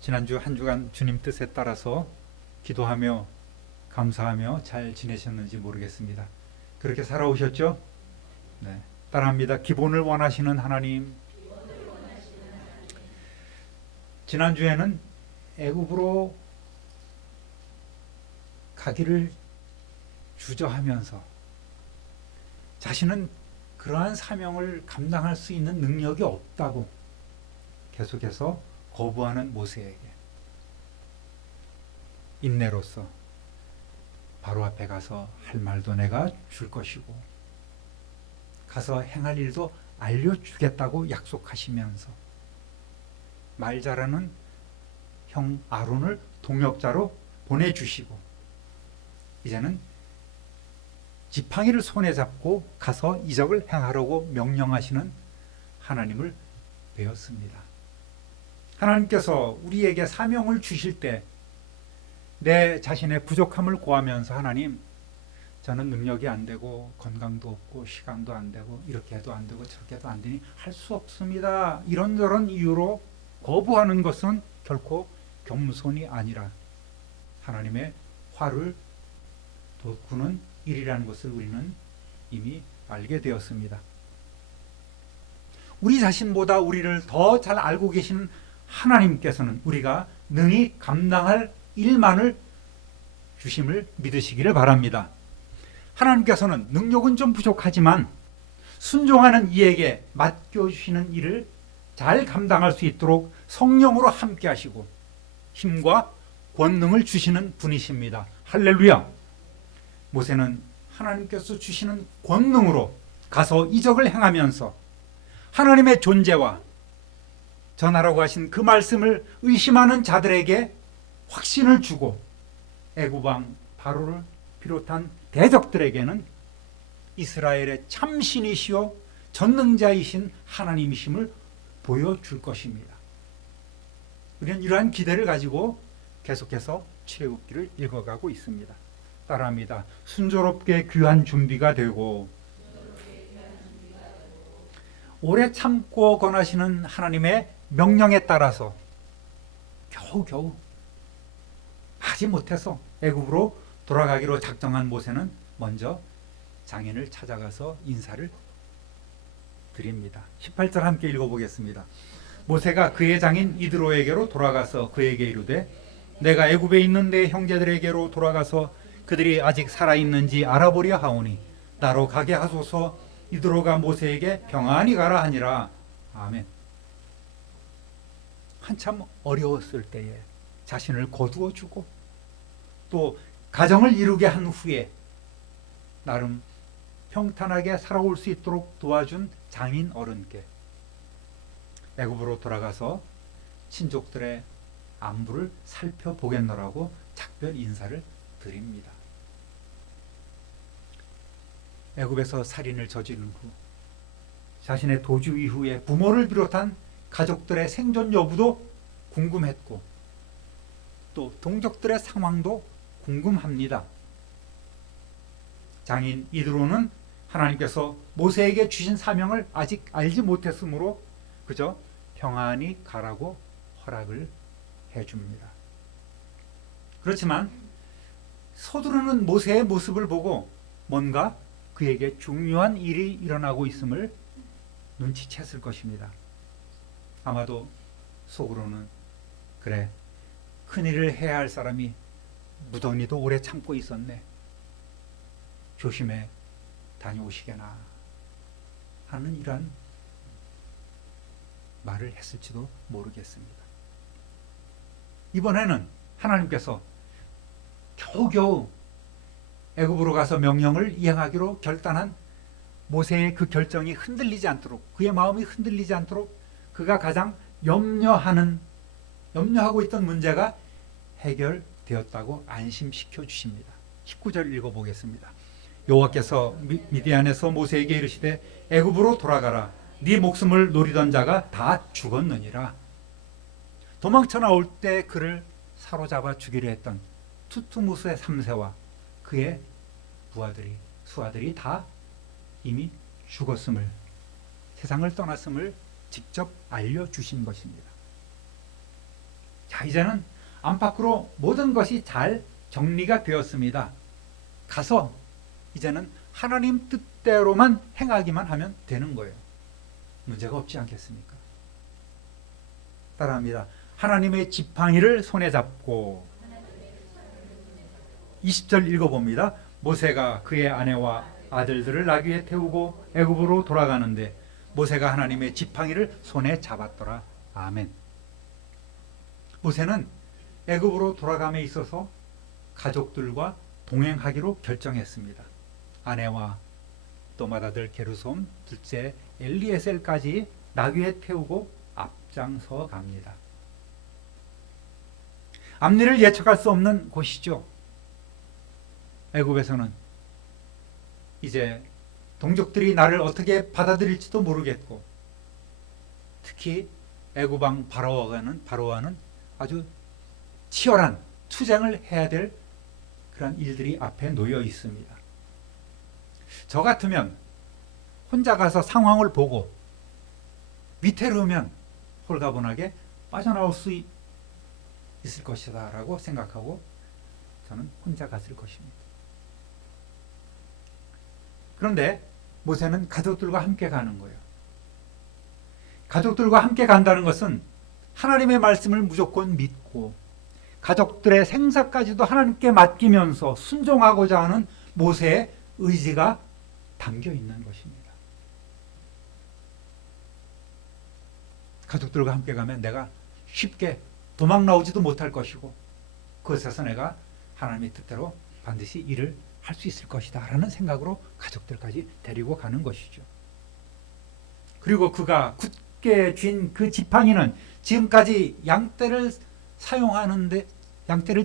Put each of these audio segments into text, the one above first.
지난주 한 주간 주님 뜻에 따라서 기도하며 감사하며 잘 지내셨는지 모르겠습니다. 그렇게 살아오셨죠? 네. 따라합니다. 기본을 원하시는 하나님. 지난주에는 애굽으로 가기를 주저하면서 자신은 그러한 사명을 감당할 수 있는 능력이 없다고 계속해서 거부하는 모세에게 인내로서 바로 앞에 가서 할 말도 내가 줄 것이고 가서 행할 일도 알려주겠다고 약속하시면서 말 잘하는 형 아론을 동역자로 보내주시고 이제는 지팡이를 손에 잡고 가서 이적을 행하라고 명령하시는 하나님을 배웠습니다. 하나님께서 우리에게 사명을 주실 때 내 자신의 부족함을 고하면서 하나님, 저는 능력이 안 되고 건강도 없고 시간도 안 되고 이렇게 해도 안 되고 저렇게 해도 안 되니 할 수 없습니다. 이런저런 이유로 거부하는 것은 결코 겸손이 아니라 하나님의 화를 돋구는 일이라는 것을 우리는 이미 알게 되었습니다. 우리 자신보다 우리를 더 잘 알고 계신 하나님께서는 우리가 능히 감당할 일만을 주심을 믿으시기를 바랍니다. 하나님께서는 능력은 좀 부족하지만 순종하는 이에게 맡겨주시는 일을 잘 감당할 수 있도록 성령으로 함께 하시고 힘과 권능을 주시는 분이십니다. 할렐루야! 모세는 하나님께서 주시는 권능으로 가서 이적을 행하면서 하나님의 존재와 전하라고 하신 그 말씀을 의심하는 자들에게 확신을 주고 애굽 왕 바로를 비롯한 대적들에게는 이스라엘의 참신이시요 전능자이신 하나님이심을 보여줄 것입니다. 우리는 이러한 기대를 가지고 계속해서 출애굽기를 읽어가고 있습니다. 따라합니다. 순조롭게 귀한 준비가 되고 오래 참고 권하시는 하나님의 명령에 따라서 겨우겨우 하지 못해서 애굽으로 돌아가기로 작정한 모세는 먼저 장인을 찾아가서 인사를 드립니다. 18절 함께 읽어보겠습니다. 모세가 그의 장인 이드로에게로 돌아가서 그에게 이르되 내가 애굽에 있는 내 형제들에게로 돌아가서 그들이 아직 살아있는지 알아보려 하오니 나로 가게 하소서. 이드로가 모세에게 평안히 가라 하니라. 아멘. 한참 어려웠을 때에 자신을 거두어 주고 또 가정을 이루게 한 후에 나름 평탄하게 살아올 수 있도록 도와준 장인 어른께 애굽으로 돌아가서 친족들의 안부를 살펴보겠노라고 작별 인사를 드립니다. 애굽에서 살인을 저지른 후 자신의 도주 이후에 부모를 비롯한 가족들의 생존 여부도 궁금했고 또 동족들의 상황도 궁금합니다. 장인 이드로는 하나님께서 모세에게 주신 사명을 아직 알지 못했으므로 그저 평안히 가라고 허락을 해줍니다. 그렇지만 서두르는 모세의 모습을 보고 뭔가 그에게 중요한 일이 일어나고 있음을 눈치챘을 것입니다. 아마도 속으로는 그래, 큰일을 해야 할 사람이 무더니도 오래 참고 있었네. 조심해 다녀오시게나 하는 이러한 말을 했을지도 모르겠습니다. 이번에는 하나님께서 겨우겨우 애굽으로 가서 명령을 이행하기로 결단한 모세의 그 결정이 흔들리지 않도록, 그의 마음이 흔들리지 않도록 그가 가장 염려하고 있던 문제가 해결되었다고 안심시켜 주십니다. 19절 읽어보겠습니다. 여호와께서 미디안에서 모세에게 이르시되 애굽으로 돌아가라. 네 목숨을 노리던 자가 다 죽었느니라. 도망쳐 나올 때 그를 사로잡아 죽이려 했던 투투무스의 3세와 그의 수하들이 다 이미 죽었음을, 세상을 떠났음을 직접 알려주신 것입니다. 자, 이제는 안팎으로 모든 것이 잘 정리가 되었습니다. 가서 이제는 하나님 뜻대로만 행하기만 하면 되는 거예요. 문제가 없지 않겠습니까? 따라합니다. 하나님의 지팡이를 손에 잡고 20절 읽어봅니다. 모세가 그의 아내와 아들들을 나귀에 태우고 애굽으로 돌아가는데 모세가 하나님의 지팡이를 손에 잡았더라. 아멘. 모세는 애굽으로 돌아감에 있어서 가족들과 동행하기로 결정했습니다. 아내와 또 맏아들 게르솜, 둘째 엘리에셀까지 나귀에 태우고 앞장서 갑니다. 앞일을 예측할 수 없는 곳이죠. 애굽에서는 이제 동족들이 나를 어떻게 받아들일지도 모르겠고, 특히 애굽 왕 바로와는 아주 치열한 투쟁을 해야 될 그런 일들이 앞에 놓여 있습니다. 저 같으면 혼자 가서 상황을 보고 위태로우면 홀가분하게 빠져나올 수 있을 것이다 라고 생각하고 저는 혼자 갔을 것입니다. 그런데 모세는 가족들과 함께 가는 거예요. 가족들과 함께 간다는 것은 하나님의 말씀을 무조건 믿고 가족들의 생사까지도 하나님께 맡기면서 순종하고자 하는 모세의 의지가 담겨 있는 것입니다. 가족들과 함께 가면 내가 쉽게 도망 나오지도 못할 것이고 그것에서 내가 하나님의 뜻대로 반드시 일을 할 수 있을 것이다 라는 생각으로 가족들까지 데리고 가는 것이죠. 그리고 그가 굳게 쥔 그 지팡이는 지금까지 양떼를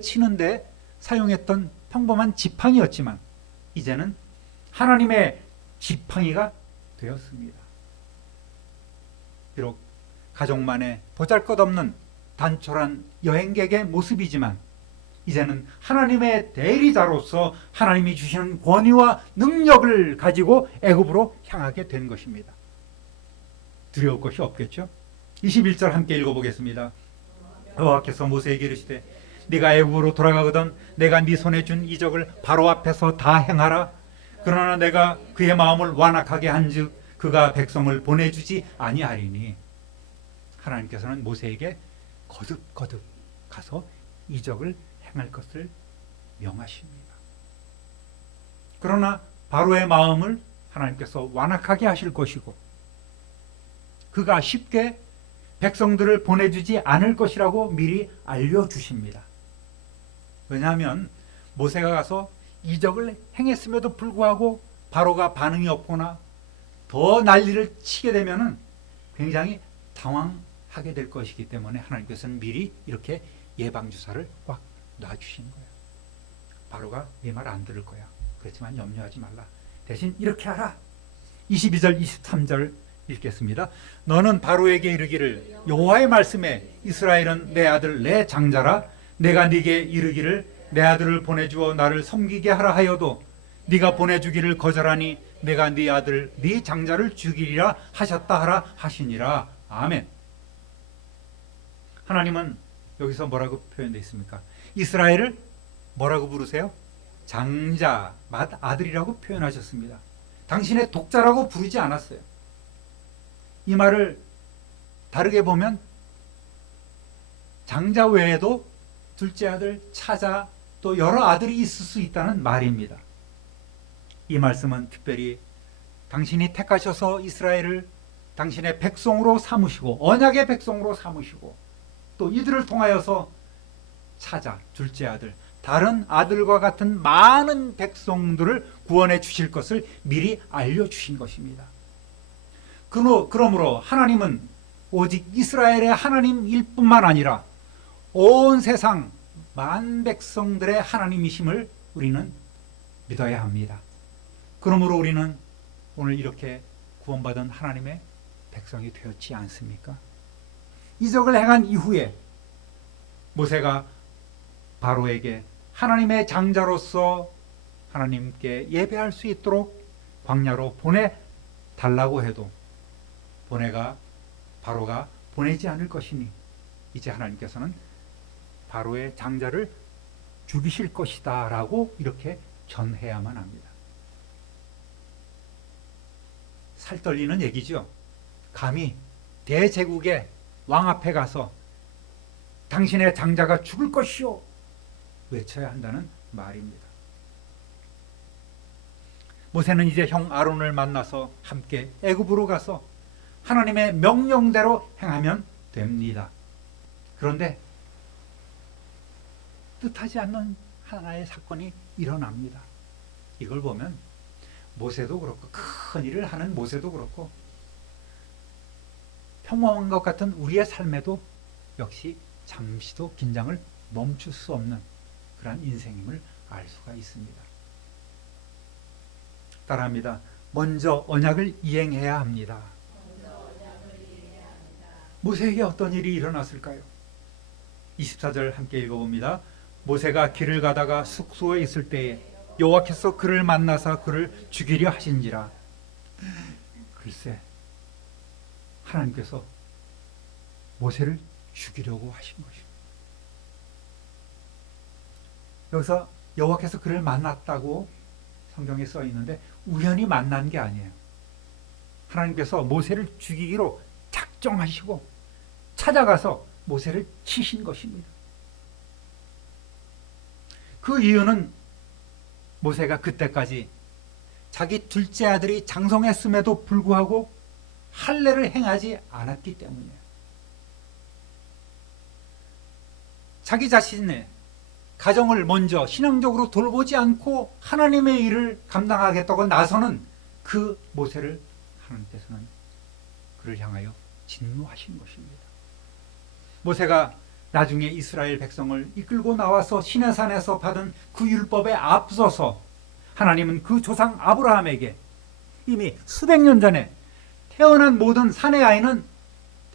치는데 사용했던 평범한 지팡이였지만 이제는 하나님의 지팡이가 되었습니다. 비록 가족만의 보잘것없는 단촐한 여행객의 모습이지만 이제는 하나님의 대리자로서 하나님이 주시는 권위와 능력을 가지고 애굽으로 향하게 된 것입니다. 두려울 것이 없겠죠? 21절 함께 읽어보겠습니다. 여호와께서 모세에게 이르시되 네가 애굽으로 돌아가거든 내가 네 손에 준 이적을 바로 앞에서 다 행하라. 그러나 내가 그의 마음을 완악하게 한즉 그가 백성을 보내주지 아니하리니. 하나님께서는 모세에게 거듭 가서 이적을 행할 것을 명하십니다. 그러나 바로의 마음을 하나님께서 완악하게 하실 것이고 그가 쉽게 백성들을 보내주지 않을 것이라고 미리 알려주십니다. 왜냐하면 모세가 가서 이적을 행했음에도 불구하고 바로가 반응이 없거나 더 난리를 치게 되면 굉장히 당황하게 될 것이기 때문에 하나님께서는 미리 이렇게 예방주사를 꽉 놔주신 거예요. 바로가 네 말 안 들을 거야. 그렇지만 염려하지 말라. 대신 이렇게 하라. 22절 23절 읽겠습니다. 너는 바로에게 이르기를 여호와의 말씀에 이스라엘은 내 아들 내 장자라. 내가 네게 이르기를 내 아들을 보내주어 나를 섬기게 하라 하여도 네가 보내주기를 거절하니 내가 네 아들 네 장자를 죽이리라 하셨다 하라 하시니라. 아멘. 하나님은 여기서 뭐라고 표현되어 있습니까? 이스라엘을 뭐라고 부르세요? 장자, 맏아들이라고 표현하셨습니다. 당신의 독자라고 부르지 않았어요. 이 말을 다르게 보면 장자 외에도 둘째 아들, 차자, 또 여러 아들이 있을 수 있다는 말입니다. 이 말씀은 특별히 당신이 택하셔서 이스라엘을 당신의 백성으로 삼으시고 언약의 백성으로 삼으시고 또 이들을 통하여서 차자, 둘째 아들, 다른 아들과 같은 많은 백성들을 구원해 주실 것을 미리 알려주신 것입니다. 그러므로 하나님은 오직 이스라엘의 하나님일 뿐만 아니라 온 세상 만 백성들의 하나님이심을 우리는 믿어야 합니다. 그러므로 우리는 오늘 이렇게 구원받은 하나님의 백성이 되었지 않습니까? 이적을 행한 이후에 모세가 바로에게 하나님의 장자로서 하나님께 예배할 수 있도록 광야로 보내달라고 해도 바로가 보내지 않을 것이니 이제 하나님께서는 바로의 장자를 죽이실 것이다 라고 이렇게 전해야만 합니다. 살떨리는 얘기죠. 감히 대제국의 왕 앞에 가서 당신의 장자가 죽을 것이오 외쳐야 한다는 말입니다. 모세는 이제 형 아론을 만나서 함께 애굽으로 가서 하나님의 명령대로 행하면 됩니다. 그런데 뜻하지 않는 하나의 사건이 일어납니다. 이걸 보면 모세도 그렇고 큰 일을 하는 모세도 그렇고 평범한 것 같은 우리의 삶에도 역시 잠시도 긴장을 멈출 수 없는 그러한 인생임을 알 수가 있습니다. 따라합니다. 먼저 언약을 이행해야 합니다. 모세에게 어떤 일이 일어났을까요? 24절 함께 읽어봅니다. 모세가 길을 가다가 숙소에 있을 때에 여호와께서 그를 만나사 그를 죽이려 하신지라. 글쎄, 하나님께서 모세를 죽이려고 하신 것입니다. 여기서 여호와께서 그를 만났다고 성경에 써 있는데 우연히 만난 게 아니에요. 하나님께서 모세를 죽이기로 작정하시고 찾아가서 모세를 치신 것입니다. 그 이유는 모세가 그때까지 자기 둘째 아들이 장성했음에도 불구하고 할례를 행하지 않았기 때문이에요. 자기 자신의 가정을 먼저 신앙적으로 돌보지 않고 하나님의 일을 감당하겠다고 나서는 그 모세를 하나님께서는 그를 향하여 진노하신 것입니다. 모세가 나중에 이스라엘 백성을 이끌고 나와서 시내산에서 받은 그 율법에 앞서서 하나님은 그 조상 아브라함에게 이미 수백 년 전에 태어난 모든 사내 아이는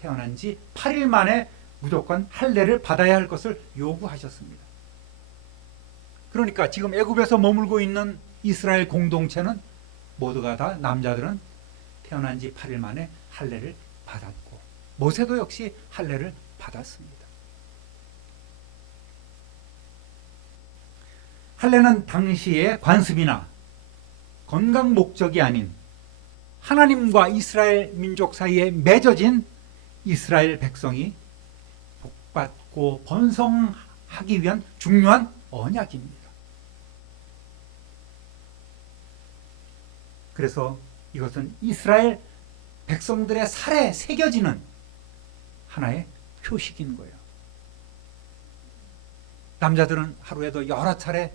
태어난 지 8일 만에 무조건 할례를 받아야 할 것을 요구하셨습니다. 그러니까 지금 애굽에서 머물고 있는 이스라엘 공동체는 모두가 다 남자들은 태어난 지 8일 만에 할례를 받았고 모세도 역시 할례를 받았습니다. 할례는 당시의 관습이나 건강 목적이 아닌 하나님과 이스라엘 민족 사이에 맺어진 이스라엘 백성이 복받고 번성하기 위한 중요한 언약입니다. 그래서 이것은 이스라엘 백성들의 살에 새겨지는 하나의 표식인 거예요. 남자들은 하루에도 여러 차례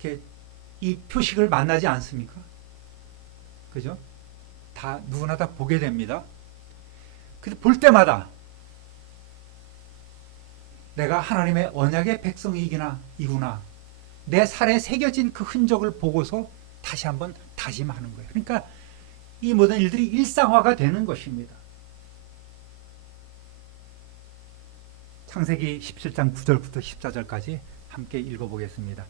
이렇게 이 표식을 만나지 않습니까? 그죠? 다 누구나 다 보게 됩니다. 근데 볼 때마다 내가 하나님의 언약의 백성이구나, 내 살에 새겨진 그 흔적을 보고서 다시 한번 다짐하는 거예요. 그러니까 이 모든 일들이 일상화가 되는 것입니다. 창세기 17장 9절부터 14절까지 함께 읽어보겠습니다.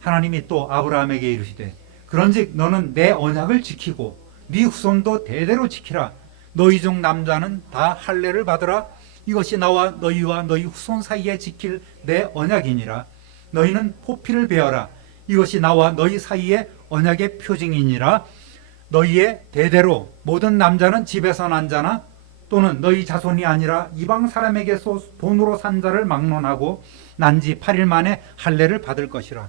하나님이 또 아브라함에게 이르시되 그런즉 너는 내 언약을 지키고 네 후손도 대대로 지키라. 너희 중 남자는 다 할례를 받으라. 이것이 나와 너희와 너희 후손 사이에 지킬 내 언약이니라. 너희는 포피를 베어라. 이것이 나와 너희 사이에 언약의 표징이니라. 너희의 대대로 모든 남자는 집에서 난 자나 또는 너희 자손이 아니라 이방 사람에게서 돈으로 산 자를 막론하고 난 지 8일 만에 할례를 받을 것이라.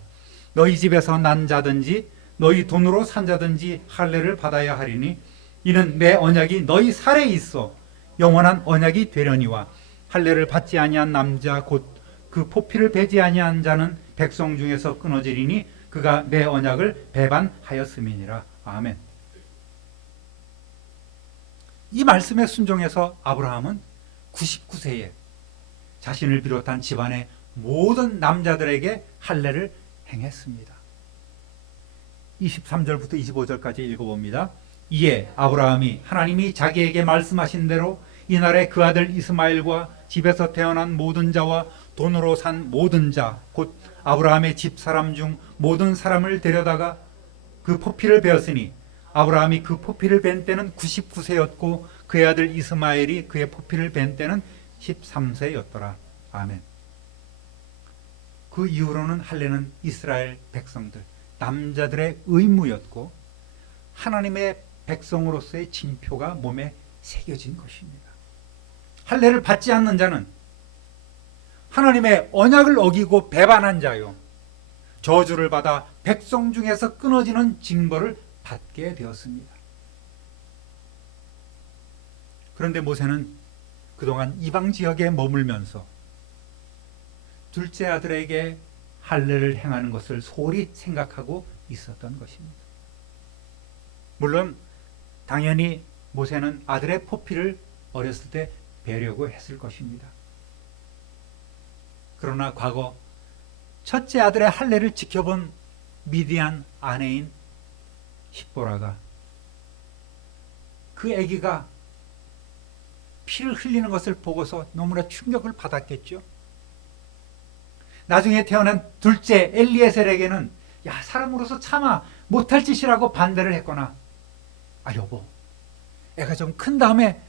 너희 집에서 난 자든지 너희 돈으로 산 자든지 할례를 받아야 하리니 이는 내 언약이 너희 살에 있어 영원한 언약이 되려니와 할례를 받지 아니한 남자 곧 그 포피를 베지 아니한 자는 백성 중에서 끊어지리니 그가 내 언약을 배반하였음이니라. 아멘. 이 말씀에 순종해서 아브라함은 99세에 자신을 비롯한 집안의 모든 남자들에게 할례를 행했습니다. 23절부터 25절까지 읽어봅니다. 이에 아브라함이 하나님이 자기에게 말씀하신 대로 이날에 그 아들 이스마엘과 집에서 태어난 모든 자와 돈으로 산 모든 자 곧 아브라함의 집사람 중 모든 사람을 데려다가 그 포피를 베었으니 아브라함이 그 포피를 벤 때는 99세였고 그의 아들 이스마엘이 그의 포피를 벤 때는 13세였더라. 아멘. 그 이후로는 할례는 이스라엘 백성들, 남자들의 의무였고 하나님의 백성으로서의 징표가 몸에 새겨진 것입니다. 할례를 받지 않는 자는 하나님의 언약을 어기고 배반한 자요, 저주를 받아 백성 중에서 끊어지는 징벌을 받게 되었습니다. 그런데 모세는 그동안 이방 지역에 머물면서 둘째 아들에게 할례를 행하는 것을 소홀히 생각하고 있었던 것입니다. 물론 당연히 모세는 아들의 포피를 어렸을 때 베려고 했을 것입니다. 그러나 과거 첫째 아들의 할례를 지켜본 미디안 아내인 십보라가 그 아기가 피를 흘리는 것을 보고서 너무나 충격을 받았겠죠. 나중에 태어난 둘째 엘리에셀에게는 야, 사람으로서 차마 못할 짓이라고 반대를 했거나, 아 여보, 애가 좀 큰 다음에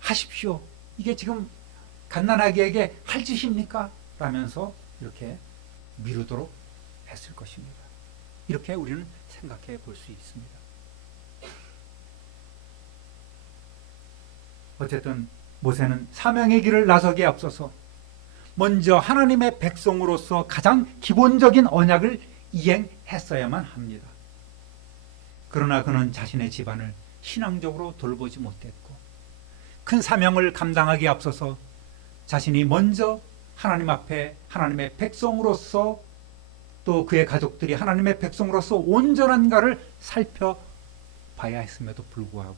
하십시오. 이게 지금 갓난아기에게 할 짓입니까? 라면서 이렇게 미루도록 했을 것입니다. 이렇게 우리는 생각해 볼 수 있습니다. 어쨌든 모세는 사명의 길을 나서기에 앞서서 먼저 하나님의 백성으로서 가장 기본적인 언약을 이행했어야만 합니다. 그러나 그는 자신의 집안을 신앙적으로 돌보지 못했고 큰 사명을 감당하기에 앞서서 자신이 먼저 하나님 앞에 하나님의 백성으로서 또 그의 가족들이 하나님의 백성으로서 온전한가를 살펴봐야 했음에도 불구하고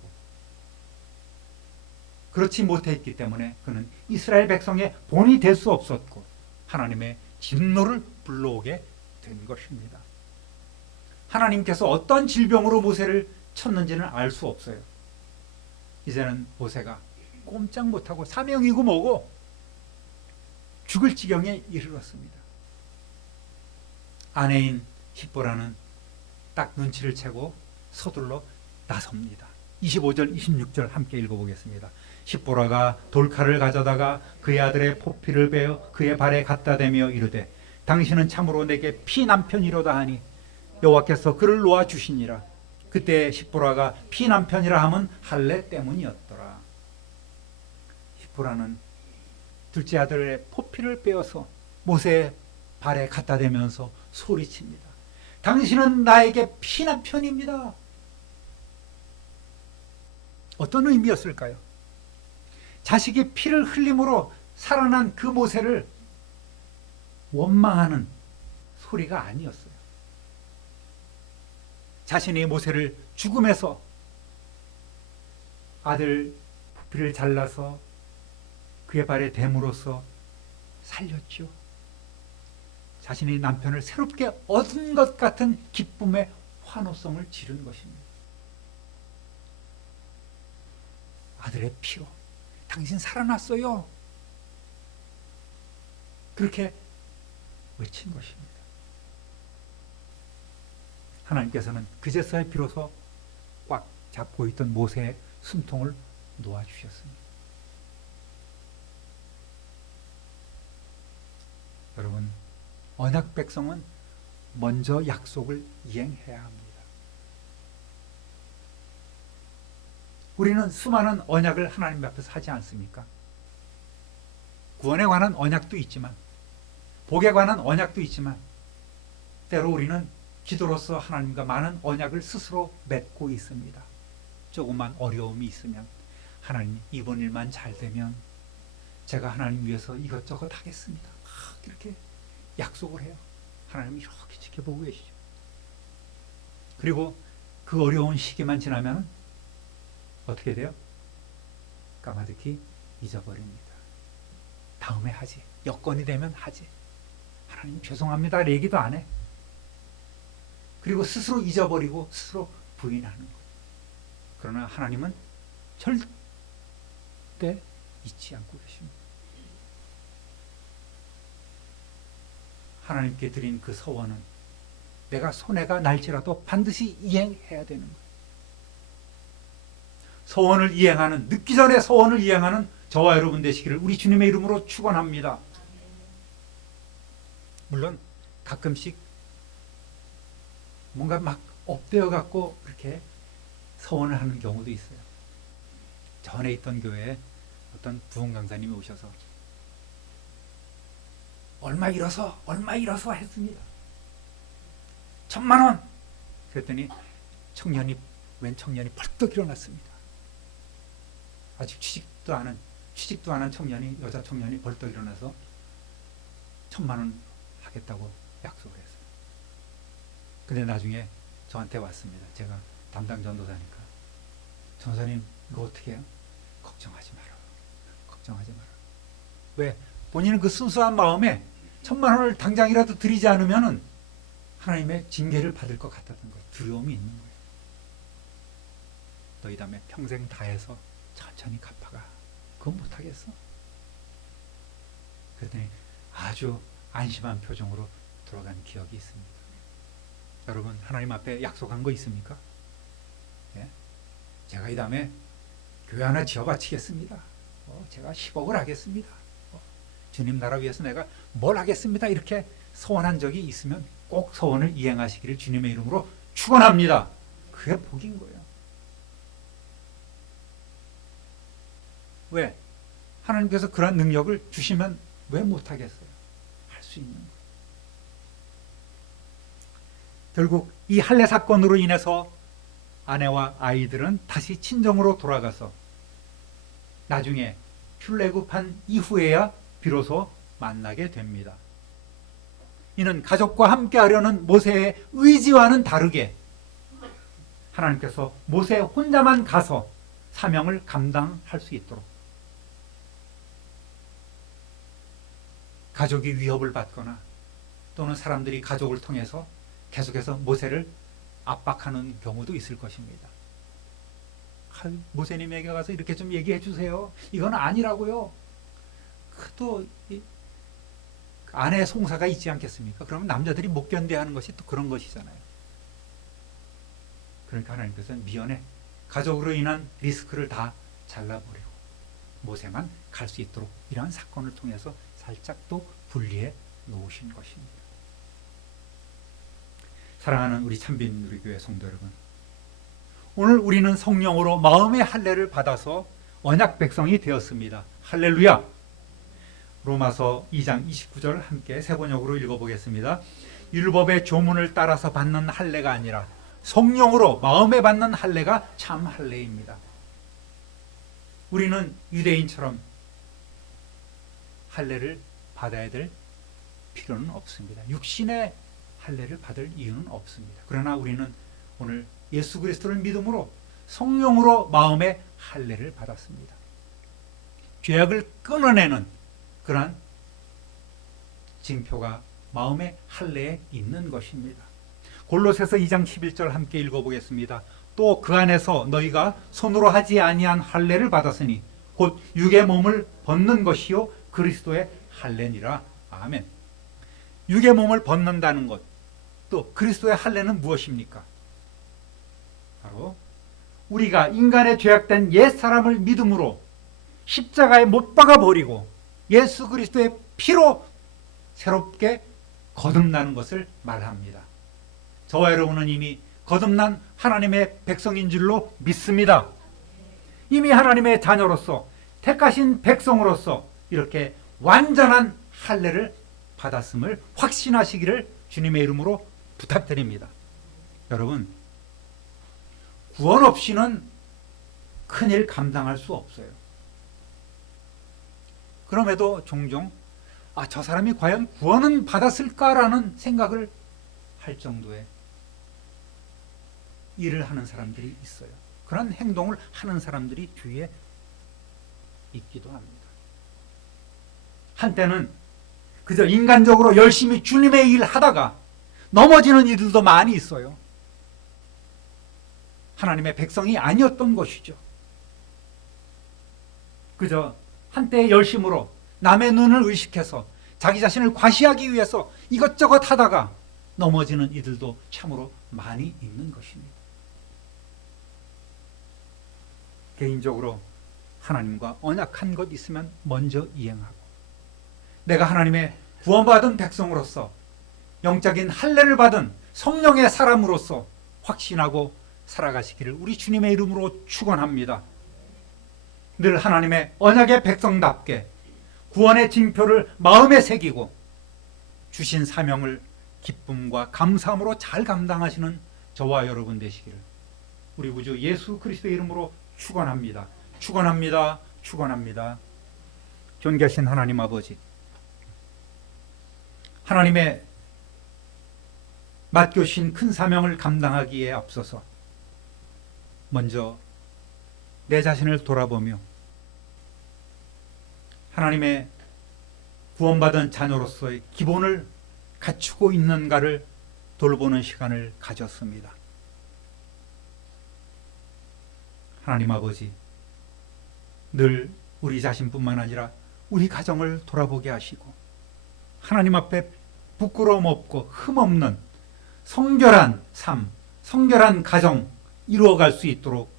그렇지 못했기 때문에 그는 이스라엘 백성의 본이 될 수 없었고 하나님의 진노를 불러오게 된 것입니다. 하나님께서 어떤 질병으로 모세를 쳤는지는 알 수 없어요. 이제는 모세가 꼼짝 못하고 사명이고 뭐고 죽을 지경에 이르렀습니다. 아내인 십보라는 딱 눈치를 채고 서둘러 나섭니다. 25절 26절 함께 읽어보겠습니다. 십보라가 돌칼을 가져다가 그의 아들의 포피를 베어 그의 발에 갖다 대며 이르되 당신은 참으로 내게 피남편이로다 하니 여호와께서 그를 놓아 주시니라. 그때 십보라가 피남편이라 함은 할례 때문이었더라. 십보라는 둘째 아들의 포피를 빼어서 모세의 발에 갖다 대면서 소리칩니다. 당신은 나에게 피남편입니다. 어떤 의미였을까요? 자식이 피를 흘림으로 살아난 그 모세를 원망하는 소리가 아니었어요. 자신이 모세를 죽음에서 아들 포피를 잘라서 그의 발에 댐으로써 살렸죠. 자신이 남편을 새롭게 얻은 것 같은 기쁨의 환호성을 지른 것입니다. 아들의 피로 당신 살아났어요. 그렇게 외친 것입니다. 하나님께서는 그제서야 비로소 꽉 잡고 있던 모세의 숨통을 놓아주셨습니다. 여러분, 언약 백성은 먼저 약속을 이행해야 합니다. 우리는 수많은 언약을 하나님 앞에서 하지 않습니까? 구원에 관한 언약도 있지만 복에 관한 언약도 있지만 때로 우리는 기도로서 하나님과 많은 언약을 스스로 맺고 있습니다. 조금만 어려움이 있으면 하나님 이번 일만 잘 되면 제가 하나님 위해서 이것저것 하겠습니다. 막 이렇게 약속을 해요. 하나님이 이렇게 지켜보고 계시죠. 그리고 그 어려운 시기만 지나면 어떻게 돼요? 까마득히 잊어버립니다. 다음에 하지. 여건이 되면 하지. 하나님 죄송합니다. 얘기도 안 해. 그리고 스스로 잊어버리고 스스로 부인하는 거예요. 그러나 하나님은 절대 잊지 않고 계십니다. 하나님께 드린 그 서원은 내가 손해가 날지라도 반드시 이행해야 되는 거예요. 서원을 이행하는, 늦기 전에 서원을 이행하는 저와 여러분 되시기를 우리 주님의 이름으로 축원합니다. 물론 가끔씩 뭔가 막 엎드려 갖고 그렇게 서원을 하는 경우도 있어요. 전에 있던 교회에 어떤 부흥 강사님이 오셔서 얼마 잃어서 했습니다. 1,000,000원. 그랬더니 웬 청년이 벌떡 일어났습니다. 아직 취직도 안 한 여자 청년이 벌떡 일어나서 1,000,000원 하겠다고 약속을 했어요. 근데 나중에 저한테 왔습니다. 제가 담당 전도사니까. 전도사님, 이거 어떻게 해요? 걱정하지 마라. 왜? 본인은 그 순수한 마음에 1,000,000원을 당장이라도 드리지 않으면은 하나님의 징계를 받을 것 같았던 거예요. 두려움이 있는 거예요. 너희 다음에 평생 다해서 천천히 갚아가. 그건 못하겠어? 그랬더니 아주 안심한 표정으로 돌아간 기억이 있습니다. 여러분, 하나님 앞에 약속한 거 있습니까? 예? 제가 이 다음에 교회 하나 지어 바치겠습니다. 제가 10억을 하겠습니다. 주님 나라 위해서 내가 뭘 하겠습니다. 이렇게 서원한 적이 있으면 꼭 서원을 이행하시기를 주님의 이름으로 축원합니다. 그게 복인 거예요. 왜? 하나님께서 그런 능력을 주시면 왜 못하겠어요? 할 수 있는 거예요. 결국 이 할례 사건으로 인해서 아내와 아이들은 다시 친정으로 돌아가서 나중에 출애굽한 이후에야 비로소 만나게 됩니다. 이는 가족과 함께 하려는 모세의 의지와는 다르게 하나님께서 모세 혼자만 가서 사명을 감당할 수 있도록, 가족이 위협을 받거나 또는 사람들이 가족을 통해서 계속해서 모세를 압박하는 경우도 있을 것입니다. 모세님에게 가서 이렇게 좀 얘기해 주세요. 이건 아니라고요. 또 아내의 송사가 있지 않겠습니까? 그러면 남자들이 못 견뎌하는 것이 또 그런 것이잖아요. 그러니까 하나님께서는 미연에 가족으로 인한 리스크를 다 잘라버리고 모세만 갈 수 있도록 이러한 사건을 통해서 살짝 또 분리해 놓으신 것입니다. 사랑하는 우리 참빈 우리교회 성도 여러분, 오늘 우리는 성령으로 마음의 할례를 받아서 언약 백성이 되었습니다. 할렐루야! 로마서 2장 29절 함께 세 번역으로 읽어보겠습니다. 율법의 조문을 따라서 받는 할례가 아니라 성령으로 마음에 받는 할례가 참 할례입니다. 우리는 유대인처럼 할례를 받아야 될 필요는 없습니다. 육신의 할례를 받을 이유는 없습니다. 그러나 우리는 오늘 예수 그리스도를 믿음으로 성령으로 마음의 할례를 받았습니다. 죄악을 끊어내는 그러한 징표가 마음의 할례에 있는 것입니다. 골로새서 2장 11절 함께 읽어보겠습니다. 또 그 안에서 너희가 손으로 하지 아니한 할례를 받았으니 곧 육의 몸을 벗는 것이요 그리스도의 할례니라. 아멘. 육의 몸을 벗는다는 것, 또 그리스도의 할례는 무엇입니까? 바로 우리가 인간의 죄악된 옛사람을 믿음으로 십자가에 못 박아 버리고 예수 그리스도의 피로 새롭게 거듭나는 것을 말합니다. 저와 여러분은 이미 거듭난 하나님의 백성인 줄로 믿습니다. 이미 하나님의 자녀로서 택하신 백성으로서 이렇게 완전한 할례를 받았음을 확신하시기를 주님의 이름으로 부탁드립니다. 여러분, 구원 없이는 큰일 감당할 수 없어요. 그럼에도 종종 저 사람이 과연 구원은 받았을까라는 생각을 할 정도의 일을 하는 사람들이 있어요. 그런 행동을 하는 사람들이 주위에 있기도 합니다. 한때는 그저 인간적으로 열심히 주님의 일 하다가 넘어지는 이들도 많이 있어요. 하나님의 백성이 아니었던 것이죠. 그저 한때의 열심으로 남의 눈을 의식해서 자기 자신을 과시하기 위해서 이것저것 하다가 넘어지는 이들도 참으로 많이 있는 것입니다. 개인적으로 하나님과 언약한 것 있으면 먼저 이행하고, 내가 하나님의 구원받은 백성으로서 영적인 할례를 받은 성령의 사람으로서 확신하고 살아가시기를 우리 주님의 이름으로 축원합니다. 늘 하나님의 언약의 백성답게 구원의 징표를 마음에 새기고 주신 사명을 기쁨과 감사함으로 잘 감당하시는 저와 여러분 되시기를 우리 구주 예수 그리스도의 이름으로 축원합니다. 축원합니다. 축원합니다. 존귀하신 하나님 아버지, 하나님의 맡겨주신 큰 사명을 감당하기에 앞서서 먼저 내 자신을 돌아보며 하나님의 구원받은 자녀로서의 기본을 갖추고 있는가를 돌보는 시간을 가졌습니다. 하나님 아버지, 늘 우리 자신뿐만 아니라 우리 가정을 돌아보게 하시고 하나님 앞에 부끄러움 없고 흠 없는 성결한 삶, 성결한 가정 이루어갈 수 있도록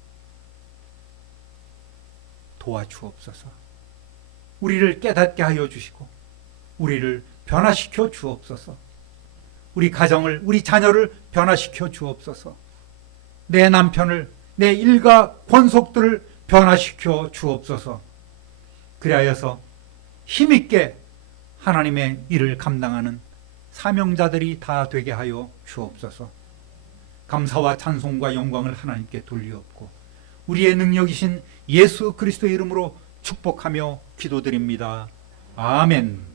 도와주옵소서. 우리를 깨닫게 하여 주시고 우리를 변화시켜 주옵소서. 우리 가정을, 우리 자녀를 변화시켜 주옵소서. 내 남편을, 내 일가 권속들을 변화시켜 주옵소서. 그리하여서 힘있게 하나님의 일을 감당하는 사명자들이 다 되게 하여 주옵소서. 감사와 찬송과 영광을 하나님께 돌리옵고 우리의 능력이신 예수 그리스도의 이름으로 축복하며 기도드립니다. 아멘.